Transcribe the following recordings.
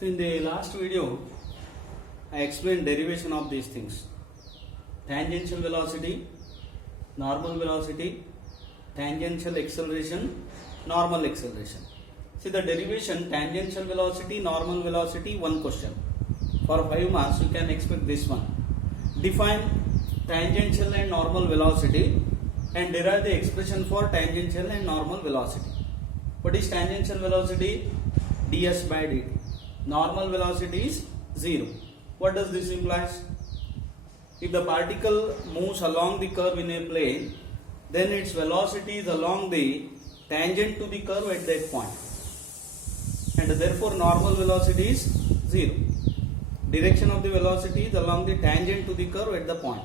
So in the last video, I explained derivation of these things: tangential velocity, normal velocity, tangential acceleration, normal acceleration. See the derivation: tangential velocity, normal velocity. One question for 5 marks. You can expect this one. Define tangential and normal velocity and derive the expression for tangential and normal velocity. What is tangential velocity? ds by dt. Normal velocity is 0. What does this imply? If the particle moves along the curve in a plane, then its velocity is along the tangent to the curve at that point, and therefore normal velocity is 0. Direction of the velocity is along the tangent to the curve at the point,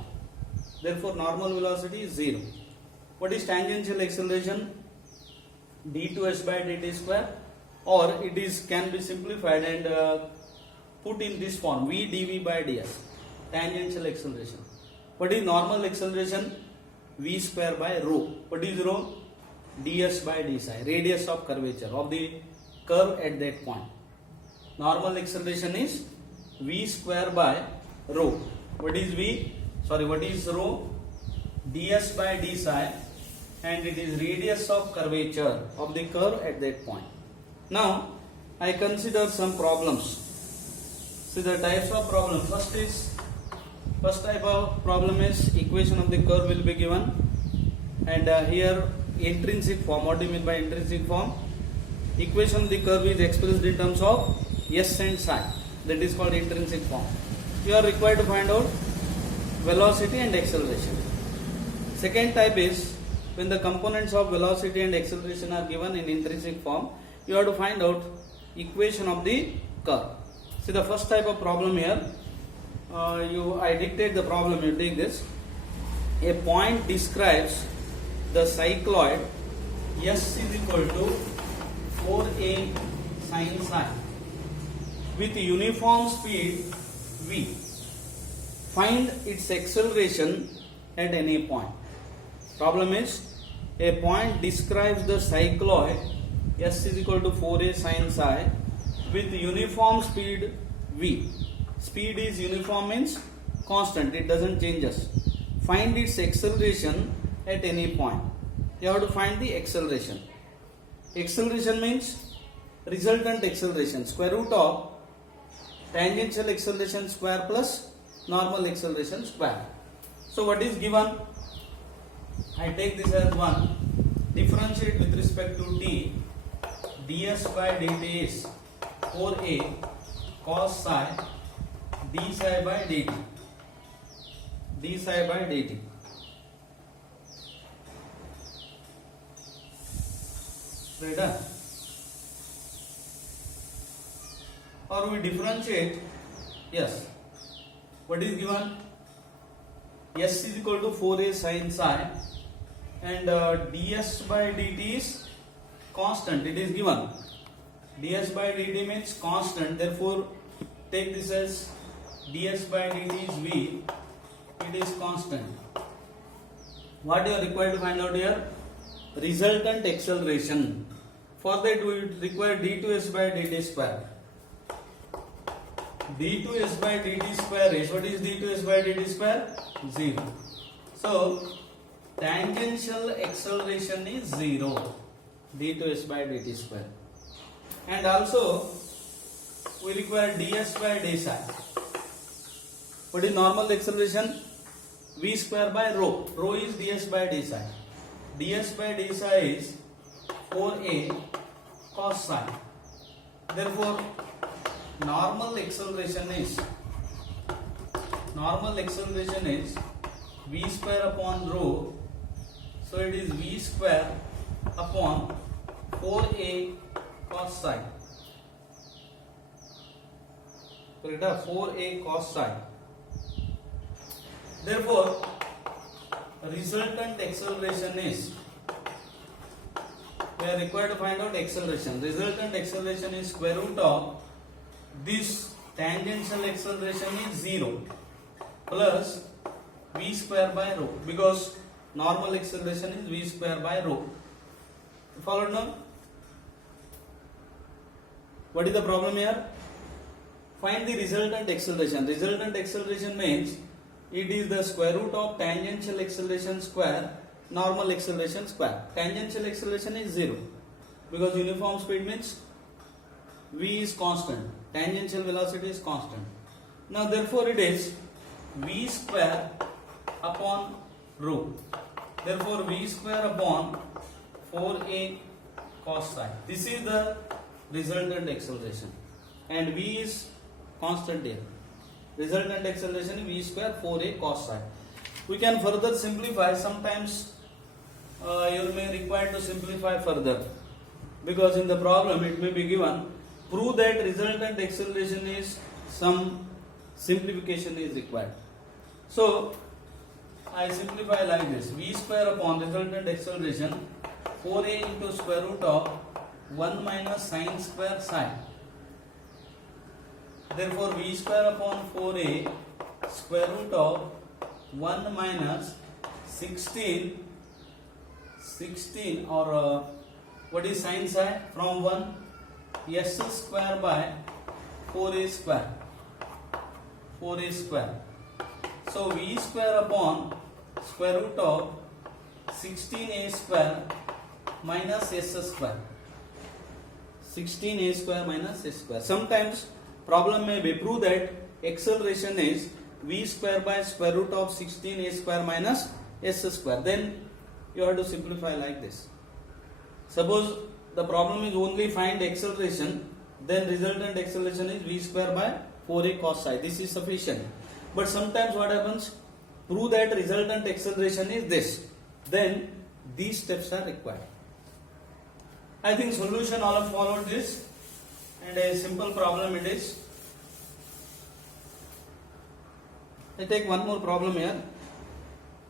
therefore normal velocity is 0. What is tangential acceleration? d2s by dt square, or it is can be simplified and put in this form: v dv by ds. Tangential acceleration. What is normal acceleration? v square by rho. What is rho? ds by d psi, radius of curvature of the curve at that point. Normal acceleration is v square by rho. What is v? What is rho? ds by d psi, and it is radius of curvature of the curve at that point. Now I consider some problems. See the types of problem. First type of problem is equation of the curve will be given, and here intrinsic form. What do you mean by intrinsic form? Equation of the curve is expressed in terms of s and psi. That is called intrinsic form. You are required to find out velocity and acceleration. Second type is when the components of velocity and acceleration are given in intrinsic form, you have to find out equation of the curve. See the first type of problem here. I dictate the problem. You take this. A point describes the cycloid s is equal to 4a sin psi with uniform speed v. Find its acceleration at any point. Problem is, a point describes the cycloid s is equal to 4a sin psi with uniform speed v. Speed is uniform, means constant, it doesn't change us. Find its acceleration at any point. You have to find the acceleration. Acceleration means resultant acceleration, square root of tangential acceleration square plus normal acceleration square. So what is given? I take this as 1. Differentiate with respect to t. ds by dt is 4a cos psi d psi by dt. d psi by dt. Right? Or we differentiate. Yes. What is given? S is equal to 4a sin psi, and ds by dt is constant. It is given. ds by dt means constant. Therefore, take this as ds by dt is v. It is constant. What you are required to find out here? Resultant acceleration. For that we require d2s by dt square. d2s by dt square is, what is d2s by dt square? 0. So tangential acceleration is 0. d2s by dt square. And also we require ds by d psi. What is normal acceleration? v square by rho. Rho is ds by d psi. ds by d psi is 4a cos psi. Therefore normal acceleration is v square upon rho. So it is v square upon 4a cos psi. 4a cos psi. Therefore resultant acceleration is, we are required to find out acceleration. Resultant acceleration is square root of this tangential acceleration is 0 plus v square by rho, because normal acceleration is v square by rho. Followed now? What is the problem here? find the resultant acceleration. Resultant acceleration means it is the square root of tangential acceleration square normal acceleration square. Tangential acceleration is 0 because uniform speed means v is constant, tangential velocity is constant. Now therefore it is v square upon rho. Therefore v square upon 4a cos psi. This is the resultant acceleration and v is constant here. Resultant acceleration is v square 4a cos psi. We can further simplify. Sometimes you may require to simplify further because in the problem it may be given prove that resultant acceleration is some simplification is required. So I simplify like this: v square upon resultant acceleration 4a into square root of 1 minus sine square psi. Therefore v square upon 4a square root of 1 minus 16 or what is sine psi from 1 s square by 4a square. So v square upon square root of 16a square minus s square. 16a square minus s square. Sometimes problem may be prove that acceleration is v square by square root of 16a square minus s square. Then you have to simplify like this. Suppose the problem is only find acceleration, then resultant acceleration is v square by 4a cos psi. This is sufficient. But sometimes what happens? Prove that resultant acceleration is this. Then these steps are required. I think solution all have followed this, and a simple problem it is. I take one more problem here.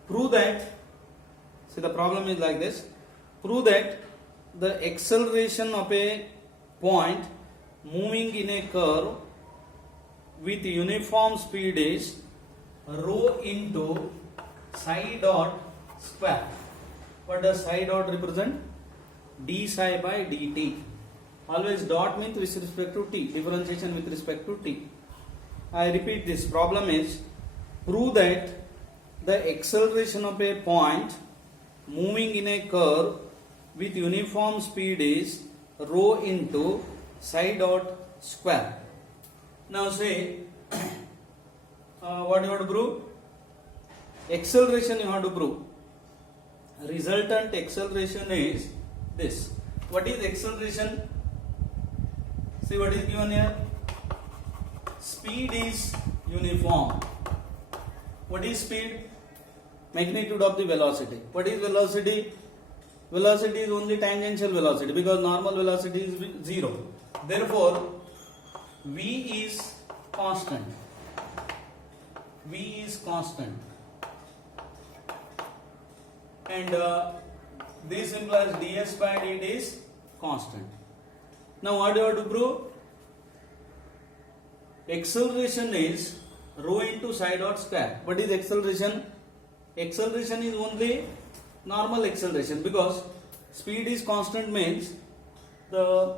Prove that, see the problem is like this. Prove that the acceleration of a point moving in a curve with uniform speed is rho into psi dot square. What does psi dot represent? D psi by dt. Always dot means with respect to t, differentiation with respect to t. I repeat this. Problem is prove that the acceleration of a point moving in a curve with uniform speed is rho into psi dot square. Now say what you have to prove? Acceleration you have to prove. Resultant acceleration is this. What is acceleration? See what is given here? Speed is uniform. What is speed? Magnitude of the velocity. What is velocity? Velocity is only tangential velocity because normal velocity is 0. Therefore, v is constant. V is constant. And this implies ds by dt is constant. Now what do you have to prove? Acceleration is rho into psi dot square. What is acceleration? Acceleration is only normal acceleration because speed is constant means the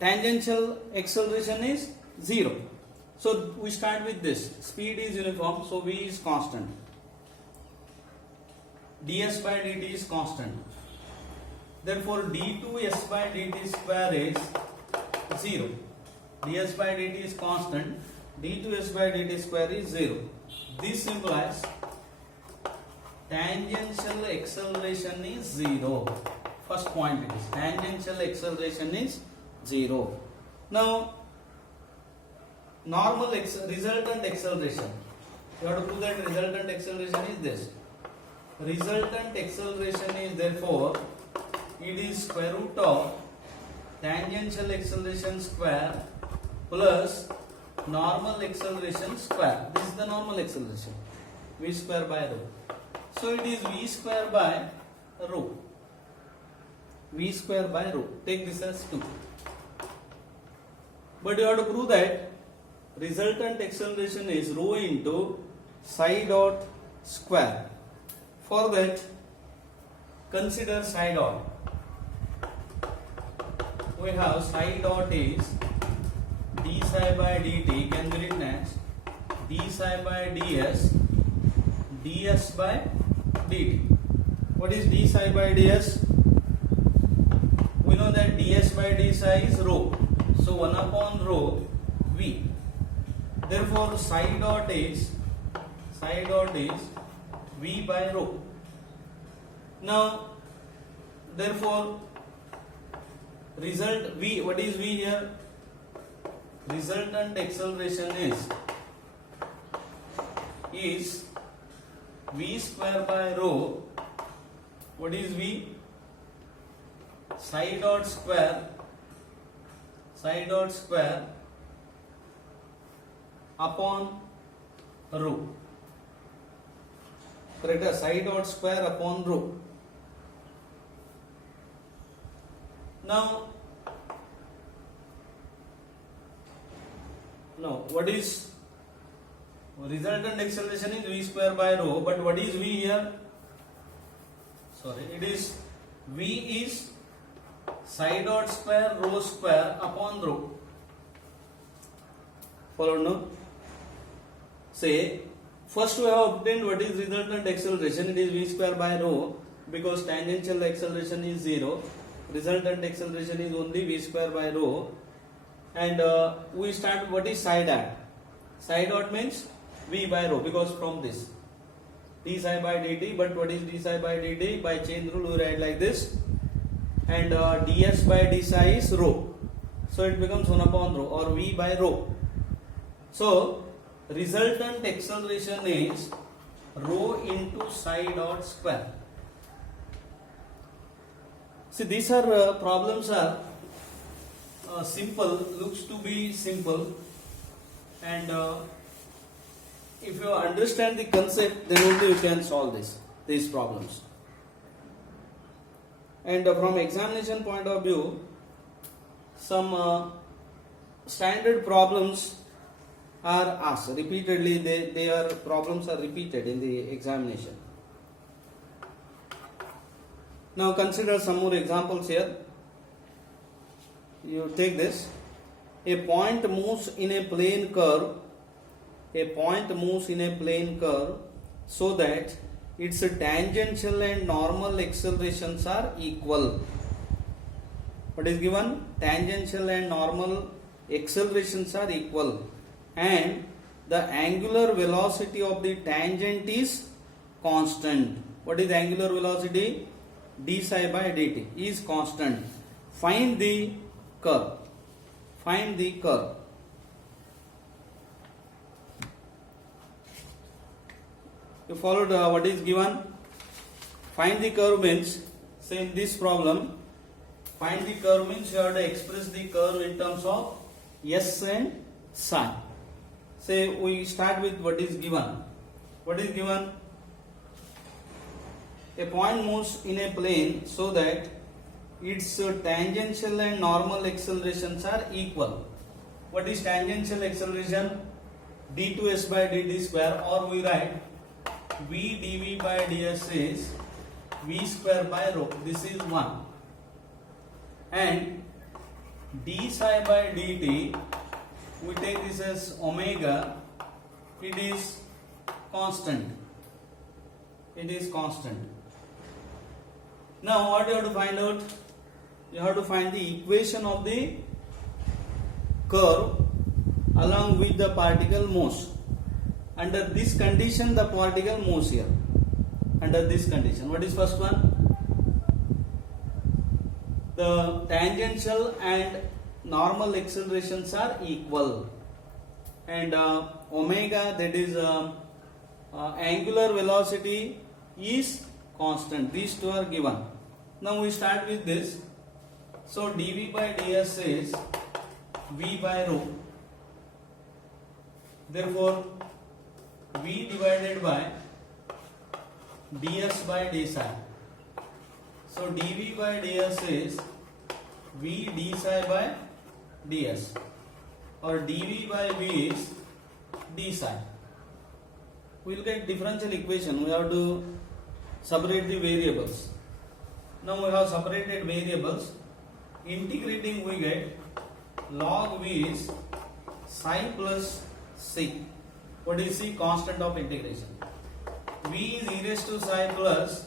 tangential acceleration is 0. So we start with this. Speed is uniform, so v is constant. ds by dt is constant. Therefore d2s by dt square is 0. ds by dt is constant. d2s by dt square is 0. This implies tangential acceleration is 0. First point it is tangential acceleration is 0. Now normal resultant acceleration. You have to prove that resultant acceleration is this. Resultant acceleration is therefore it is square root of tangential acceleration square plus normal acceleration square. This is the normal acceleration. V square by rho. So it is v square by rho. V square by rho. Take this as 2. But you have to prove that resultant acceleration is rho into psi dot square. For that, consider psi dot. We have psi dot is d psi by dt can be written as d psi by ds, ds by dt. What is d psi by ds? We know that ds by d psi is rho. So 1 upon rho v. Therefore psi dot is v by rho. Now therefore result v, what is v here? Resultant acceleration is v square by rho. What is v? Psi dot square upon rho. Correct? Psi dot square upon rho. Now what is resultant acceleration is v square by rho, but what is v here? Sorry, it is v is psi dot square rho square upon rho. Followed, no? Say first we have obtained what is resultant acceleration. It is v square by rho because tangential acceleration is 0. Resultant acceleration is only v square by rho. And we start what is psi dot. Psi dot means v by rho because from this d psi by dt. But what is d psi by dt? By chain rule we write like this. And ds by d psi is rho. So it becomes 1 upon rho or v by rho. So resultant acceleration is rho into psi dot square. See, these are problems are simple, looks to be simple, and if you understand the concept, then only you can solve these problems. And from examination point of view, some standard problems are asked repeatedly. Problems are repeated in the examination. Now consider some more examples here. You take this. A point moves in a plane curve. So that its tangential and normal accelerations are equal. What is given? Tangential and normal accelerations are equal. And the angular velocity of the tangent is constant. What is angular velocity? D psi by dt is constant. Find the curve. You followed what is given. Find the curve means, say in this problem, find the curve means you have to express the curve in terms of s and psi. Say we start with what is given. What is given? A point moves in a plane so that its tangential and normal accelerations are equal. What is tangential acceleration? d2s by dt square, or we write v dv by ds is v square by rho. This is 1. And d psi by dt, we take this as omega. It is constant. Now what you have to find out? You have to find the equation of the curve along with the particle moves. Under this condition the particle moves here. Under this condition, what is first one? The tangential and normal accelerations are equal. And omega, that is angular velocity, is constant. These two are given. Now we start with this. So dv by ds is v by rho. Therefore v divided by ds by d psi. So dv by ds is v d psi by ds, or dv by v is d psi. We will get differential equation. We have to separate the variables. Now we have separated variables. Integrating we get log v is psi plus c. What is c? Constant of integration. V is e raised to psi plus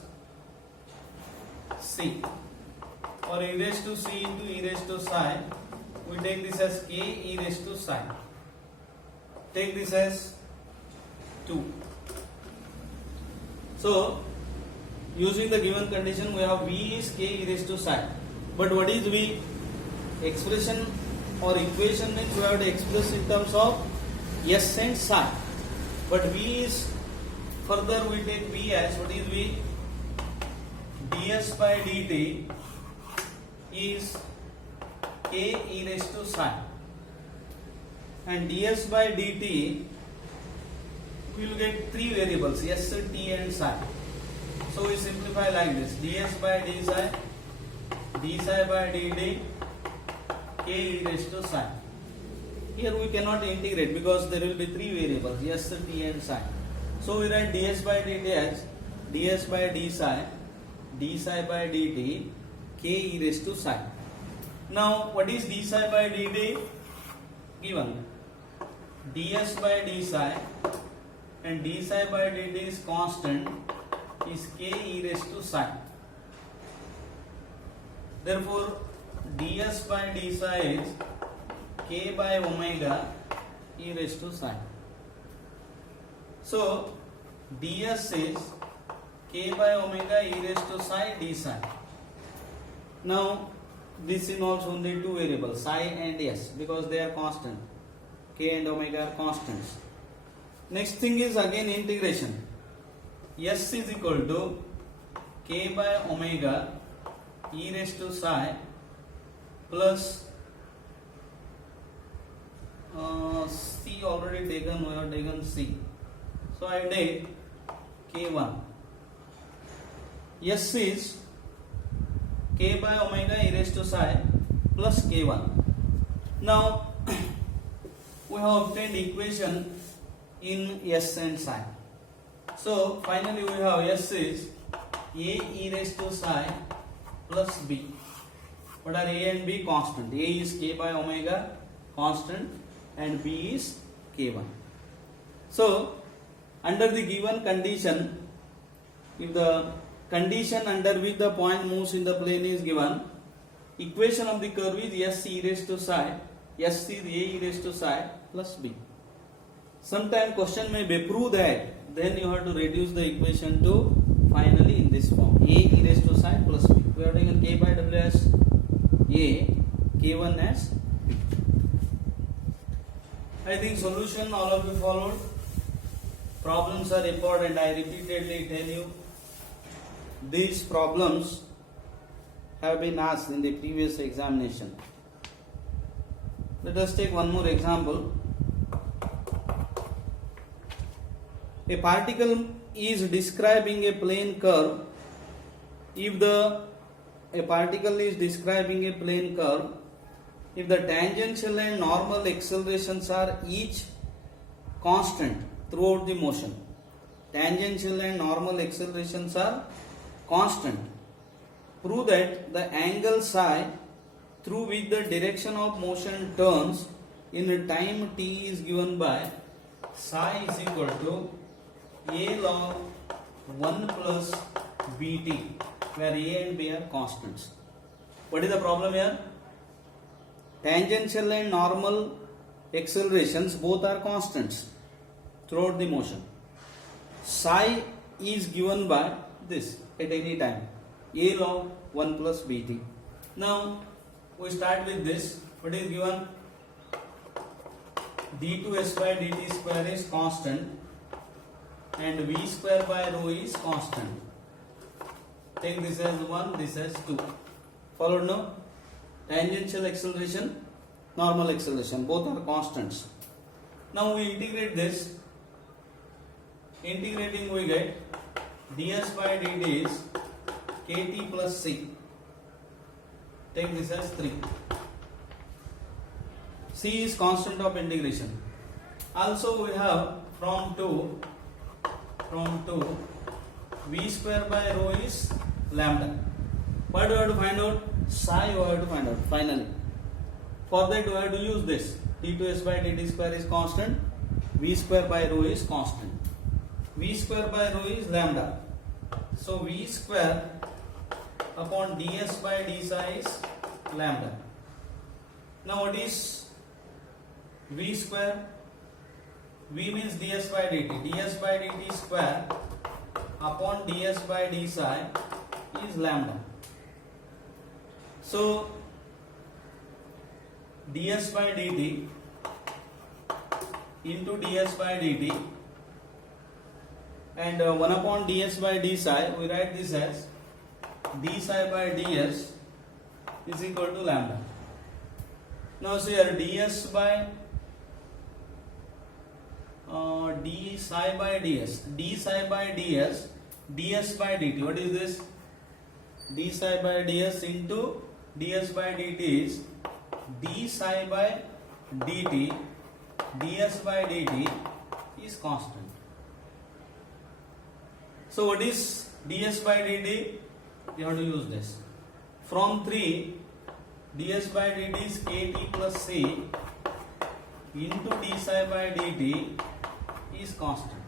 c, or e raised to c into e raised to psi. We take this as k e raised to psi. Take this as 2. So, using the given condition, we have V is k e raised to psi. But what is V? Expression or equation means we have to express in terms of S and psi. But V is, further we take V as, what is V? ds by dt is k e raised to psi. And ds by dt, we will get 3 variables, S, T and psi. So we simplify like this: ds by d psi by dt, k e raised to psi. Here we cannot integrate because there will be 3 variables, S, T and psi. So we write ds by dt as ds by d psi by dt, k e raised to psi. Now what is d psi by dt? Given ds by d psi and d psi by dt is constant, is k e raised to psi. Therefore, ds by d psi is k by omega e raised to psi. So, ds is k by omega e raised to psi d psi. Now, this involves only 2 variables, psi and s, because they are constant. K and omega are constants. Next thing is again integration. S is equal to k by omega e raised to psi plus c already taken, we have taken c. So I take k1. S is k by omega e raised to psi plus k1. Now we have obtained equation in S and psi. So finally we have S is a e raised to psi plus b. What are a and b? Constant. A is k by omega, constant, and b is k1. So under the given condition, if the condition under which the point moves in the plane is given, equation of the curve is S e raised to psi, S is a e raised to psi plus b. Sometime question may be prove that, then you have to reduce the equation to finally in this form, a e raised to psi plus b. We have taken k by w as a, k1 as b. I think solution all of you followed. Problems are important. I repeatedly tell you, these problems have been asked in the previous examination. Let us take one more example. A particle is describing a plane curve. If the tangential and normal accelerations are each constant throughout the motion. Tangential and normal accelerations are constant. Prove that the angle psi through which the direction of motion turns in time t is given by psi is equal to a log 1 plus bt, where a and b are constants. What is the problem here? Tangential and normal accelerations both are constants throughout the motion. Psi is given by this at any time, a log 1 plus bt. Now we start with this. What is given? d2s by dt square is constant and v square by rho is constant. Take this as 1, this as 2. Followed now? Tangential acceleration, normal acceleration, both are constants. Now we integrate this. Integrating we get ds by dt is kt plus c. Take this as 3. C is constant of integration. Also we have from 2 v square by rho is lambda. What do you have to find out? Psi you have to find out finally. For that you have to use this. d2s by dt square is constant, v square by rho is constant. V square by rho is lambda. So v square upon ds by d psi is lambda. Now what is v square? V means ds by dt. ds by dt square upon ds by d psi is lambda. So ds by dt into ds by dt and 1 upon ds by d psi, we write this as d psi by ds is equal to lambda. Now see here ds by d psi by ds, d psi by ds, ds by dt. What is this? D psi by ds into ds by dt is d psi by dt, ds by dt is constant. So what is ds by dt? You have to use this. From 3, ds by dt is kt plus c into d psi by dt is constant.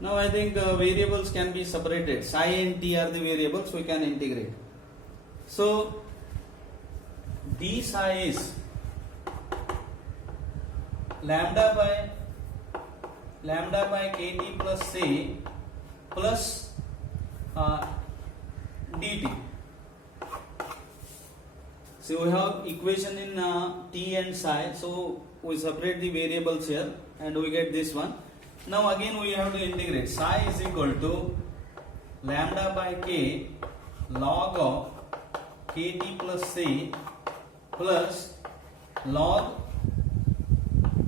Now I think variables can be separated. Psi and t are the variables, we can integrate. So d psi is lambda by kt plus c plus dt. So we have equation in t and psi, so we separate the variables here and we get this one. Now again we have to integrate. Psi is equal to lambda by k log of kt plus c plus log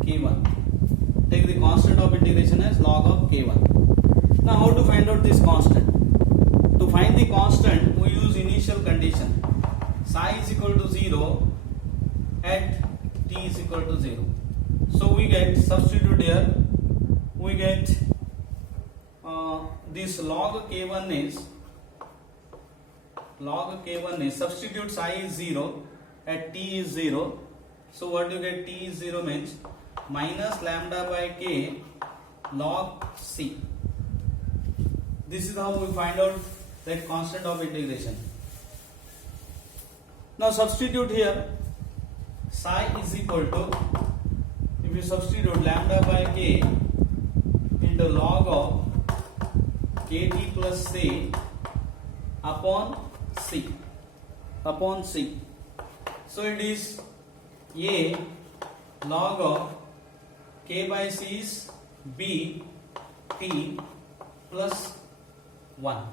k1. Take the constant of integration as log of k1. Now how to find out this constant? To find the constant, we use initial condition. Psi is equal to 0 at t is equal to 0. So we get, substitute here, we get this log k1 is, substitute psi is 0 at t is 0. So what you get, t is 0 means minus lambda by k log c. This is how we find out that constant of integration. Now substitute here, psi is equal to, if you substitute lambda by k into log of kt plus c upon c. So it is a log of k by c is b t plus 1.